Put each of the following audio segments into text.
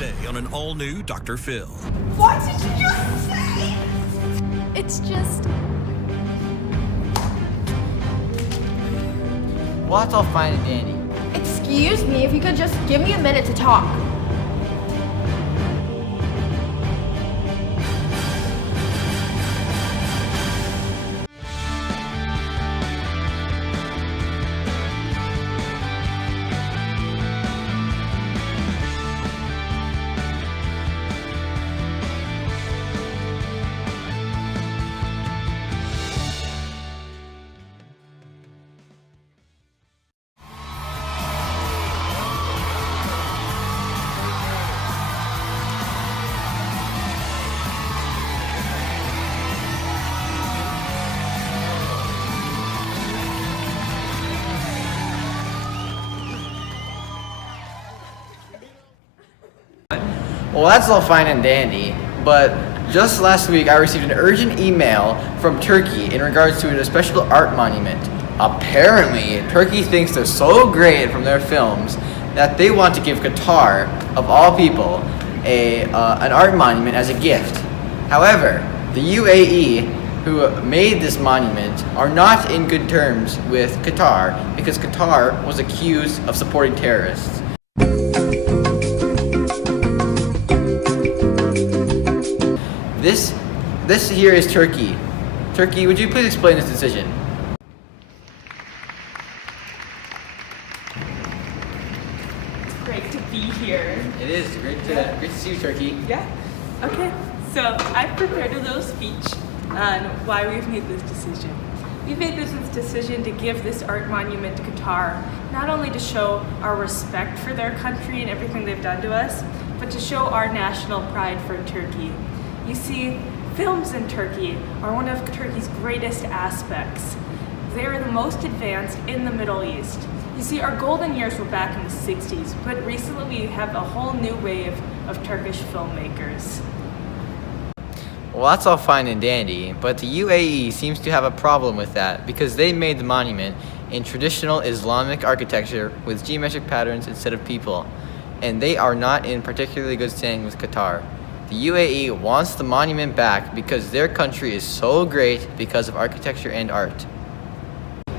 today on an all-new Dr. Phil. What did you just say? It's just... Well, that's all fine and dandy. Excuse me, if you could just give me a minute to talk. Well, that's all fine and dandy, but just last week I received an urgent email from Turkey in regards to a special art monument. Apparently, Turkey thinks they're so great from their films that they want to give Qatar, of all people, an art monument as a gift. However, the UAE, who made this monument, are not in good terms with Qatar because Qatar was accused of supporting terrorists. This here is Turkey. Turkey, would you please explain this decision? It's great to be here. It is great to see you, Turkey. Yeah? Okay, so I've prepared a little speech on why we've made this decision. We've made this decision to give this art monument to Qatar, not only to show our respect for their country and everything they've done to us, but to show our national pride for Turkey. You see, films in Turkey are one of Turkey's greatest aspects. They are the most advanced in the Middle East. You see, our golden years were back in the 60s, but recently we have a whole new wave of Turkish filmmakers. Well, that's all fine and dandy, but the UAE seems to have a problem with that because they made the monument in traditional Islamic architecture with geometric patterns instead of people, and they are not in particularly good standing with Qatar. The UAE wants the monument back because their country is so great because of architecture and art.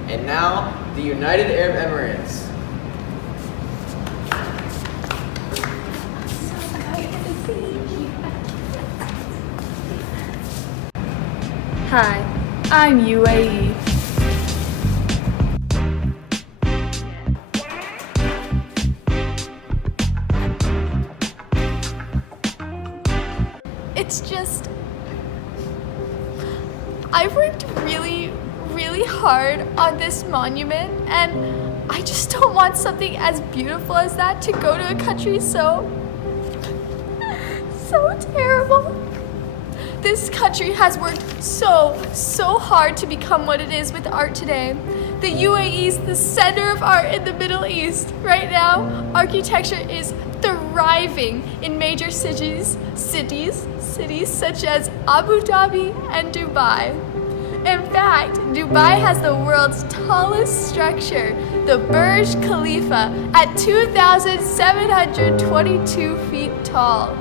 And now, the United Arab Emirates. Hi, I'm UAE. It's just... I worked really hard on this monument, and I just don't want something as beautiful as that to go to a country so terrible. This country has worked so hard to become what it is with art today. The UAE is the center of art in the Middle East. Right now, architecture is thriving in major cities such as Abu Dhabi and Dubai. In fact, Dubai has the world's tallest structure, the Burj Khalifa, at 2,722 feet tall.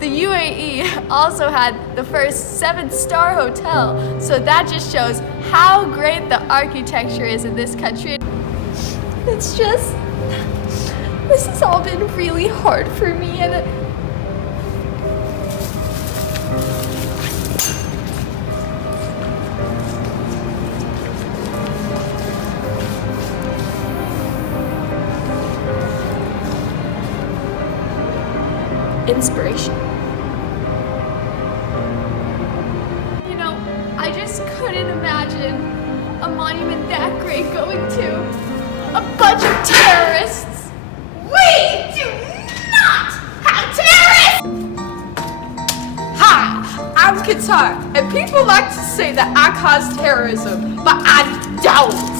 The UAE also had the first 7-star hotel, so that just shows how great the architecture is in this country. It's just, this has all been really hard for me, and inspiration. You know, I just couldn't imagine a monument that great going to a bunch of terrorists. We do not have terrorists! Hi, I'm Qatar, and people like to say that I cause terrorism, but I don't.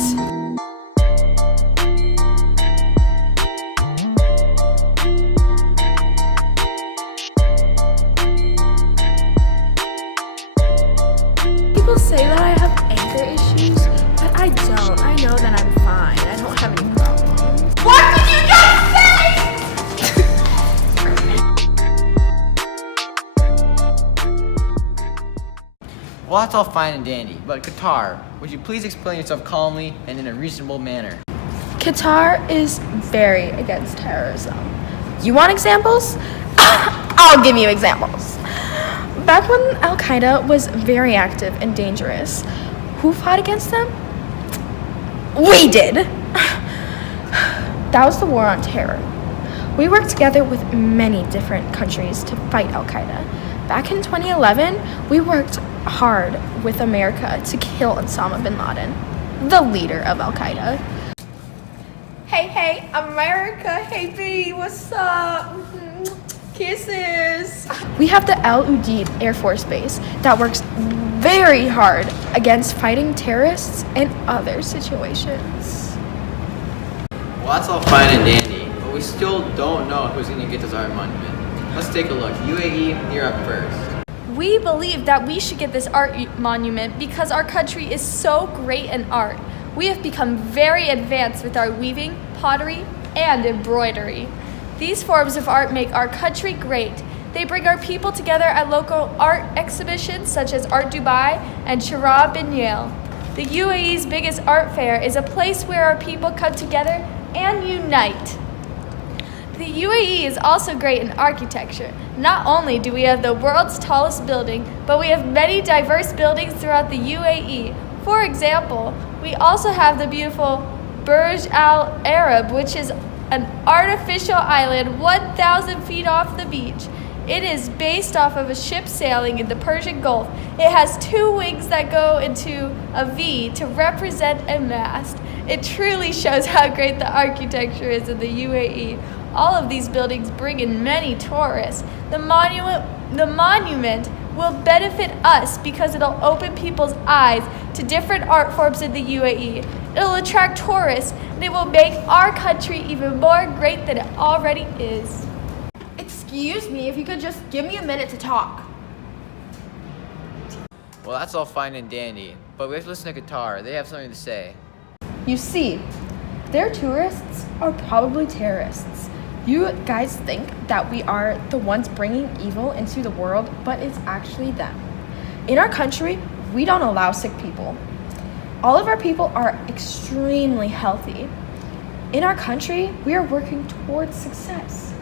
People say that I have anger issues, but I don't. I know that I'm fine. I don't have any problems. What did you just say? Well, that's all fine and dandy, but Qatar, would you please explain yourself calmly and in a reasonable manner? Qatar is very against terrorism. You want examples? I'll give you examples. Back when Al Qaeda was very active and dangerous, who fought against them? We did. That was the war on terror. We worked together with many different countries to fight Al Qaeda. Back in 2011, we worked hard with America to kill Osama bin Laden, the leader of Al Qaeda. Hey, America. Hey, B, what's up? Kisses. We have the Al Udeid Air Force Base that works very hard against fighting terrorists and other situations. Well, that's all fine and dandy, but we still don't know who's going to get this art monument. Let's take a look. UAE, you're up first. We believe that we should get this art monument because our country is so great in art. We have become very advanced with our weaving, pottery, and embroidery. These forms of art make our country great. They bring our people together at local art exhibitions such as Art Dubai and Sharab bin Yael. The UAE's biggest art fair is a place where our people come together and unite. The UAE is also great in architecture. Not only do we have the world's tallest building, but we have many diverse buildings throughout the UAE. For example, we also have the beautiful Burj Al Arab, which is an artificial island 1,000 feet off the beach. It is based off of a ship sailing in the Persian Gulf. It has 2 wings that go into a V to represent a mast. It truly shows how great the architecture is in the UAE. All of these buildings bring in many tourists. The monument will benefit us because it'll open people's eyes to different art forms in the UAE. It'll attract tourists, and it will make our country even more great than it already is. Excuse me, if you could just give me a minute to talk. Well, that's all fine and dandy, but we have to listen to Qatar. They have something to say. You see, their tourists are probably terrorists. You guys think that we are the ones bringing evil into the world, but it's actually them. In our country, we don't allow sick people. All of our people are extremely healthy. In our country, we are working towards success.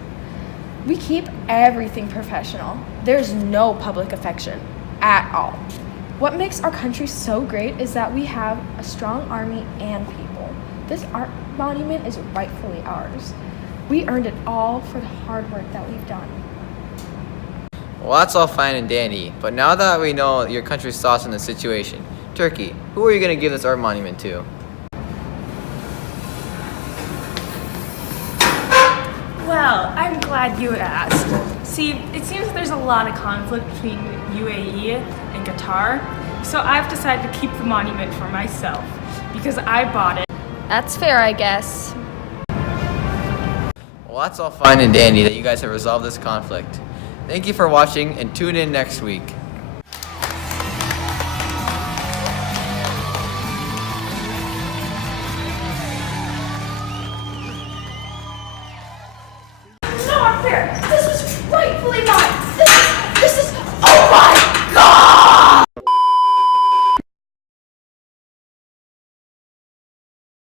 We keep everything professional. There's no public affection at all. What makes our country so great is that we have a strong army and people. This art monument is rightfully ours. We earned it all for the hard work that we've done. Well, that's all fine and dandy, but now that we know your country's thoughts on the situation, Turkey, who are you going to give this art monument to? Well, I'm glad you asked. See, it seems there's a lot of conflict between UAE and Qatar, so I've decided to keep the monument for myself because I bought it. That's fair, I guess. Well, that's all fine and dandy that you guys have resolved this conflict. Thank you for watching and tune in next week.